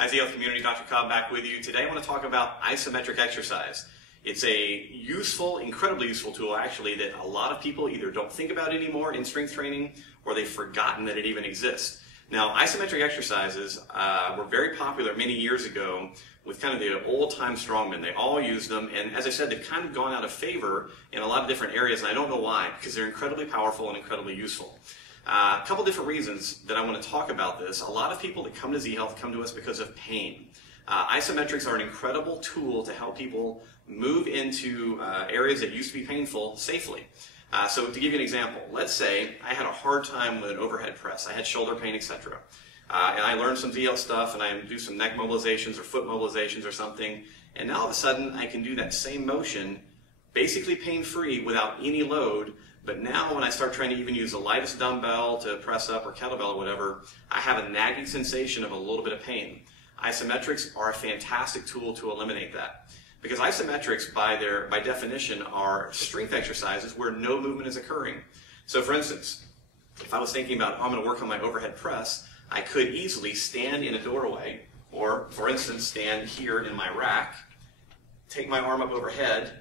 Hi, Health Community, Dr. Cobb back with you. Today I want to talk about isometric exercise. It's a useful, incredibly useful tool actually that a lot of people either don't think about anymore in strength training or they've forgotten that it even exists. Now, isometric exercises were very popular many years ago with kind of the old-time strongmen. They all used them, and as I said, they've kind of gone out of favor in a lot of different areas, and I don't know why, because they're incredibly powerful and incredibly useful. A couple different reasons that I want to talk about this. A lot of people that come to Z-Health come to us because of pain. Isometrics are an incredible tool to help people move into areas that used to be painful safely. So to give you an example, let's say I had a hard time with an overhead press. I had shoulder pain, etc. And I learned some Z-Health stuff, and I do some neck mobilizations or foot mobilizations or something, and now all of a sudden I can do that same motion basically pain-free without any load. But now when I start trying to even use the lightest dumbbell to press up or kettlebell or whatever, I have a nagging sensation of a little bit of pain. Isometrics are a fantastic tool to eliminate that. Because isometrics, by definition, are strength exercises where no movement is occurring. So for instance, if I was thinking about, I'm going to work on my overhead press, I could easily stand in a doorway, or for instance, stand here in my rack, take my arm up overhead,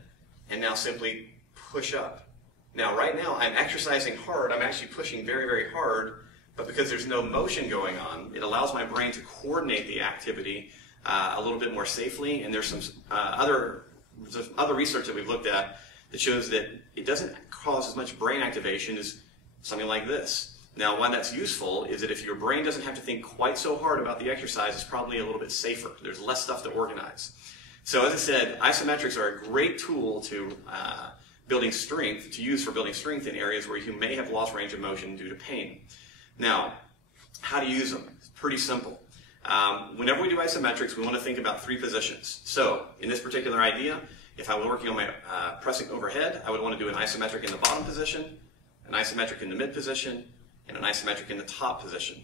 and now simply push up. Now, right now, I'm exercising hard. I'm actually pushing very, very hard, but because there's no motion going on, it allows my brain to coordinate the activity a little bit more safely, and there's some other research that we've looked at that shows that it doesn't cause as much brain activation as something like this. Now, why that's useful is that if your brain doesn't have to think quite so hard about the exercise, it's probably a little bit safer. There's less stuff to organize. So as I said, isometrics are a great tool to use for building strength in areas where you may have lost range of motion due to pain. Now, how to use them? It's pretty simple. Whenever we do isometrics, we want to think about 3 positions. So, in this particular idea, if I were working on my pressing overhead, I would want to do an isometric in the bottom position, an isometric in the mid position, and an isometric in the top position.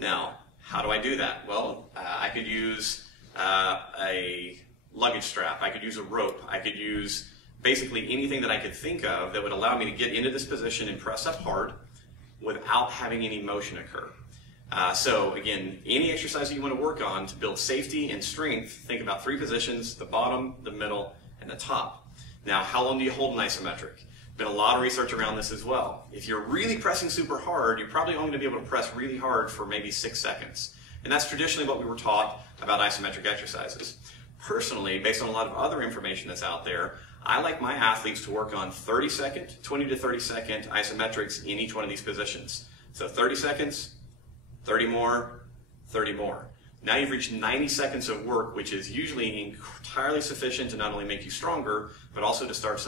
Now, how do I do that? Well, I could use a luggage strap, I could use a rope, I could use basically anything that I could think of that would allow me to get into this position and press up hard without having any motion occur. So again, any exercise that you want to work on to build safety and strength, think about 3 positions: the bottom, the middle, and the top. Now, how long do you hold an isometric? Been a lot of research around this as well. If you're really pressing super hard, you're probably only going to be able to press really hard for maybe 6 seconds. And that's traditionally what we were taught about isometric exercises. Personally, based on a lot of other information that's out there, I like my athletes to work on 30-second, 20 to 30-second isometrics in each one of these positions. So 30 seconds, 30 more, 30 more. Now you've reached 90 seconds of work, which is usually entirely sufficient to not only make you stronger, but also to start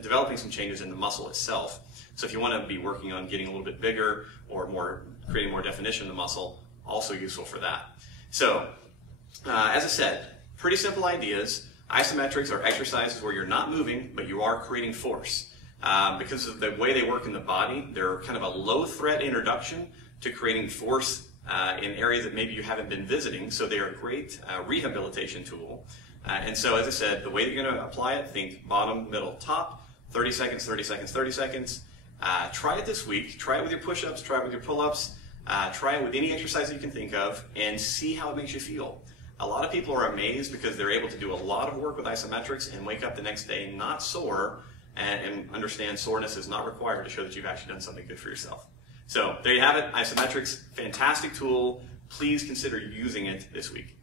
developing some changes in the muscle itself. So if you want to be working on getting a little bit bigger or creating more definition in the muscle, also useful for that. So, as I said, pretty simple ideas. Isometrics are exercises where you're not moving, but you are creating force. Because of the way they work in the body, they're kind of a low-threat introduction to creating force in areas that maybe you haven't been visiting, so they are a great rehabilitation tool. And so, as I said, the way that you're going to apply it, think bottom, middle, top, 30 seconds, 30 seconds, 30 seconds. Try it this week. Try it with your push-ups, try it with your pull-ups, try it with any exercise that you can think of, and see how it makes you feel. A lot of people are amazed because they're able to do a lot of work with isometrics and wake up the next day not sore, and understand soreness is not required to show that you've actually done something good for yourself. So there you have it, isometrics, fantastic tool. Please consider using it this week.